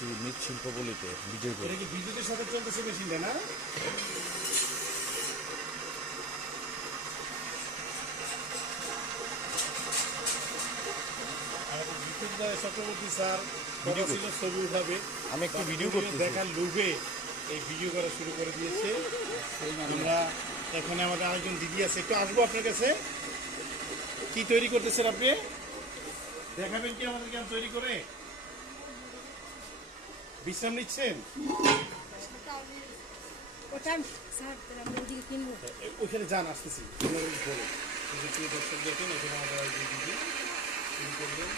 আসছি মৃৎশিল্পপল্লীতে বিজয়পুর। এটা কি বিদ্যুতের সাথে চলতেছে মেশিনটা না? চক্রবর্তী স্যার ভিডিও ছিল ছবি উঠাবে, আমি একটু ভিডিও করতেছি। দেখার লোভে এই ভিডিও করা শুরু করে দিয়েছে। আমরা এখানে আমাদের আরেকজন দিদি আছে, একটু আসবো আপনার কাছে। কি তৈরি করতেছেন আপনি? দেখাবেন কি আমাদেরকে তৈরি করে? বিশ্রাম নিচ্ছেন? ওইখানে যান, আসতেছি। দর্শক দেখেন এখানে আমাদের দিদি শুরু করবেন।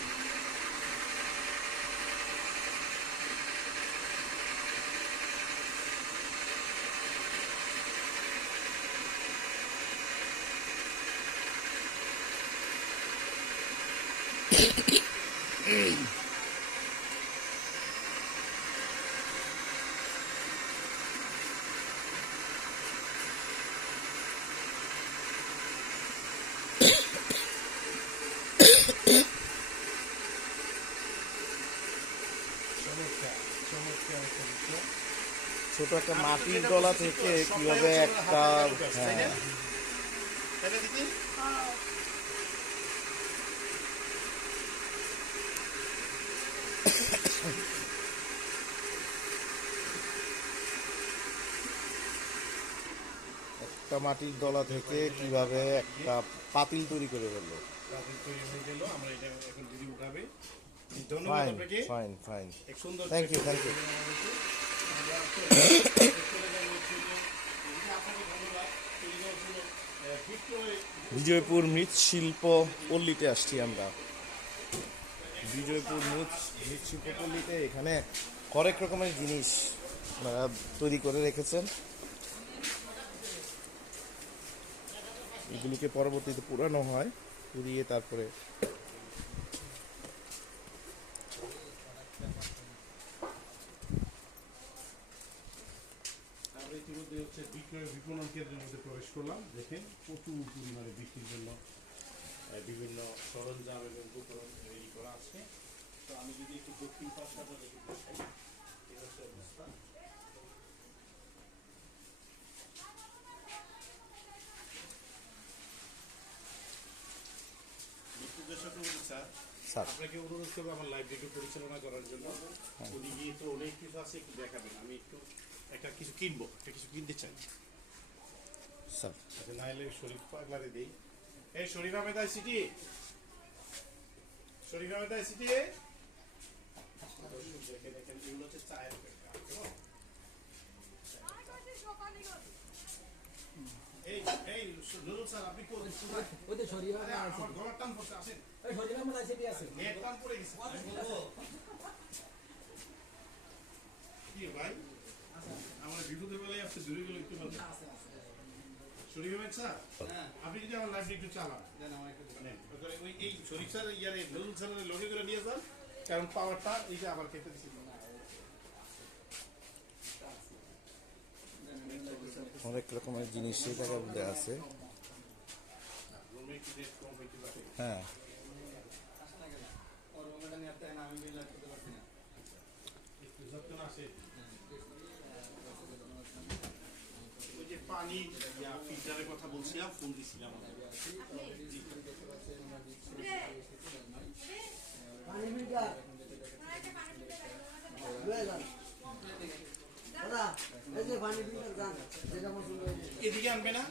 ছোট একটা মাটির ডলা থেকে কিভাবে একটা একটা মাটির ডলা থেকে কিভাবে একটা পাতিল তৈরি করে ফেললো। আমরা এটা এখন দিদি উঠাবে। ধন্যবাদ আপনাকে। ফাইন ফাইন, এক সুন্দর thank you thank you. Bijaypur মৃৎশিল্প পল্লীতে আসছি আমরা। বিজয়পুর মৃৎশিল্প পল্লীতে এখানে হরেক রকমের জিনিস আপনারা তৈরি করে রেখেছেন। এগুলিকে পরবর্তীতে পুরানো হয়, পুড়িয়ে তারপরে ইতিমধ্যে বিক্রয় বিপণন কেন্দ্রের মধ্যে প্রবেশ করলাম। দেখেন প্রচুর পরিমাণে বিক্রির জন্য বিভিন্ন সরঞ্জাম এবং উপকরণ তৈরি করা আছে। তো আমি যদি একটু দক্ষিণ পাশটা দেখে দেখাই, এই হচ্ছে অবস্থা। স্যার আপনাকে অনুরোধ করবো আমার লাইব্রেরি পরিচালনা করার জন্য। ওদিকে তো অনেক কিছু আছে, একটু দেখাবেন। আমি একটু একটা কিছু কিনবো, একটা কিছু কিনতে চাই স্যার। আচ্ছা, না হলে শরীফ পাগলারে দেই। এই শরীফ আহমেদ সিটি, শরীফ আহমেদ সিটি। দেখেন দেখেন, এগুলো হচ্ছে চায়ের প্যাকেট। এই এই নুরুল স্যার, আপনি কোন ওই তো শরীফ আহমেদ আছে, আমার গলার টান পড়ছে, আসেন। ওই শরীফ আহমেদ আছে, আছে নেট টান পড়ে গেছে। কি ভাই, আমার বিপদের বেলায় আপনি দূরে গেলে একটু বলবেন। শরীফ আহমেদ স্যার, আপনি যদি আমার লাইফটা একটু চালান, মানে ওই এই শরীফ স্যার ইয়ারে নুরুল স্যারের লগে করে নিয়ে যান, কারণ পাওয়ারটা এই যে আবার কেটে দিচ্ছিল। অনেক রকমের জিনিস এই জায়গার মধ্যে আছে। হ্যাঁ, ওই যে পানি ফিল্টারের কথা বলছিলাম, ফোন দিছিলাম। এদিকে আনবে না?